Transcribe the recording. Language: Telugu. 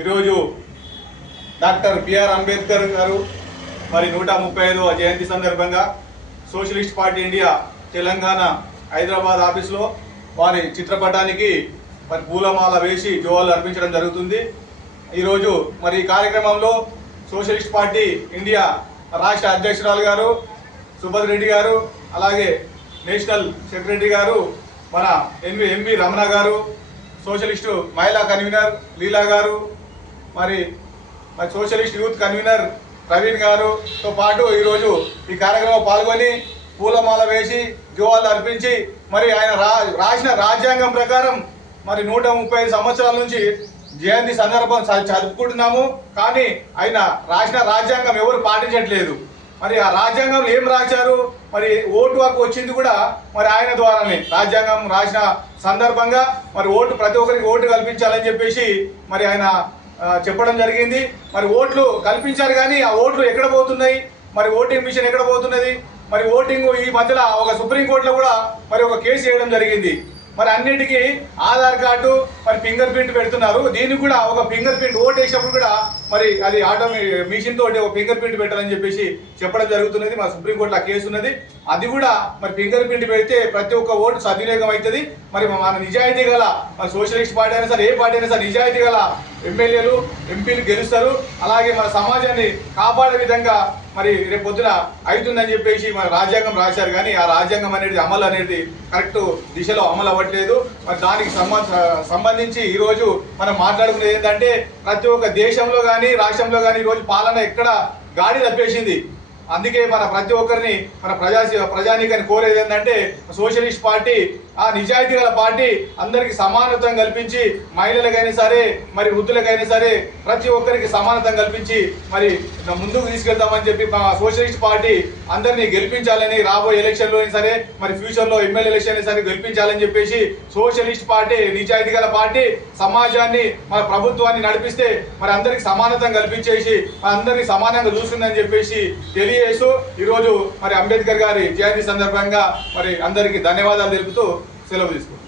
ఈరోజు డాక్టర్ బిఆర్ అంబేద్కర్ గారు మరి 135వ జయంతి సందర్భంగా socialist party India Telangana Hyderabad ఆఫీసులో వారి చిత్రపటానికి మరి పూలమాల వేసి జోహార్లు అర్పించడం జరుగుతుంది. ఈరోజు మరి ఈ కార్యక్రమంలో సోషలిస్ట్ పార్టీ ఇండియా రాష్ట్ర అధ్యక్షురాలు గారు సుభద్ర రెడ్డి గారు, అలాగే నేషనల్ సెక్రటరీ గారు మన ఎంవి రమణ గారు, సోషలిస్టు మహిళా కన్వీనర్ లీలా గారు, మరి సోషలిస్ట్ యూత్ కన్వీనర్ ప్రవీణ్ గారుతో పాటు ఈరోజు ఈ కార్యక్రమంలో పాల్గొని పూలమాల వేసి జోహార్లు అర్పించి మరి ఆయన రాసిన రాజ్యాంగం ప్రకారం మరి 135 సంవత్సరాల నుంచి జయంతి సందర్భం జరుపుకుంటున్నాము. కానీ ఆయన రాసిన రాజ్యాంగం ఎవరు పాటించట్లేదు. మరి ఆ రాజ్యాంగంలో ఏం రాశారు, మరి ఓటు హక్కు వచ్చింది కూడా మరి ఆయన ద్వారానే. రాజ్యాంగం రాసిన సందర్భంగా మరి ప్రతి ఒక్కరికి ఓటు కల్పించాలని చెప్పేసి మరి ఆయన చెప్పడం జరిగింది. మరి ఓట్లు కల్పించారు, కానీ ఆ ఓట్లు ఎక్కడ పోతున్నాయి, మరి ఓటింగ్ మిషన్ ఎక్కడ పోతున్నది, మరి ఓటింగ్ ఈ మధ్యలో ఒక సుప్రీంకోర్టులో కూడా మరి ఒక కేసు వేయడం జరిగింది. మరి అన్నిటికీ ఆధార్ కార్డు మరి ఫింగర్ ప్రింట్ పెడుతున్నారు. దీనికి కూడా ఒక ఫింగర్ ప్రింట్ ఓటు వేసినప్పుడు కూడా మరి అది మిషన్ తోటి ఒక ఫింగర్ ప్రింట్ పెట్టాలని చెప్పేసి చెప్పడం జరుగుతున్నది. మా సుప్రీంకోర్టులో ఆ కేసు ఉన్నది. అది కూడా మరి ఫింగర్ ప్రింట్ పెడితే ప్రతి ఒక్క ఓటు సద్వినియోగం అవుతుంది. మరి మన నిజాయితీ గల మన సోషలిస్ట్ పార్టీ అయినా సరే, ఏ పార్టీ అయినా సరే నిజాయితీ గల ఎమ్మెల్యేలు ఎంపీలు గెలుస్తారు. అలాగే మన సమాజాన్ని కాపాడే విధంగా మరి రేపు పొద్దున అవుతుందని చెప్పేసి మన రాజ్యాంగం రాశారు. కానీ ఆ రాజ్యాంగం అనేది అమలు అనేది కరెక్ట్ దిశలో అమలు అవ్వట్లేదు. మరి దానికి సంబంధించి ఈరోజు మనం మాట్లాడుకునేది ఏంటంటే, ప్రతి ఒక్క దేశంలో కానీ రాష్ట్రంలో కానీ ఈరోజు పాలన ఎక్కడ గాడి తప్పేసింది. అందుకే మన ప్రతి ఒక్కరిని మన ప్రజానీకాన్ని కోరేది ఏంటంటే, సోషలిస్ట్ పార్టీ ఆ నిజాయితీ గల పార్టీ అందరికీ సమానత్వం కల్పించి, మహిళలకైనా సరే మరి వృద్ధులకైనా సరే ప్రతి ఒక్కరికి సమానత్వం కల్పించి మరి ముందుకు తీసుకెళ్తామని చెప్పి మా సోషలిస్ట్ పార్టీ అందరినీ గెలిపించాలని, రాబోయే ఎలక్షన్లో సరే మరి ఫ్యూచర్లో ఎమ్మెల్యే ఎలక్షన్ సరే గెలిపించాలని చెప్పేసి సోషలిస్ట్ పార్టీ నిజాయితీ గల పార్టీ సమాజాన్ని మన ప్రభుత్వాన్ని నడిపిస్తే మరి అందరికి సమానత్వం కల్పించేసి మన అందరినీ సమానంగా చూస్తుందని చెప్పేసి తెలియజేస్తూ ఈరోజు మరి అంబేద్కర్ గారి జయంతి సందర్భంగా మరి అందరికీ ధన్యవాదాలు తెలుపుతూ సెలవు తీసుకుంటాం.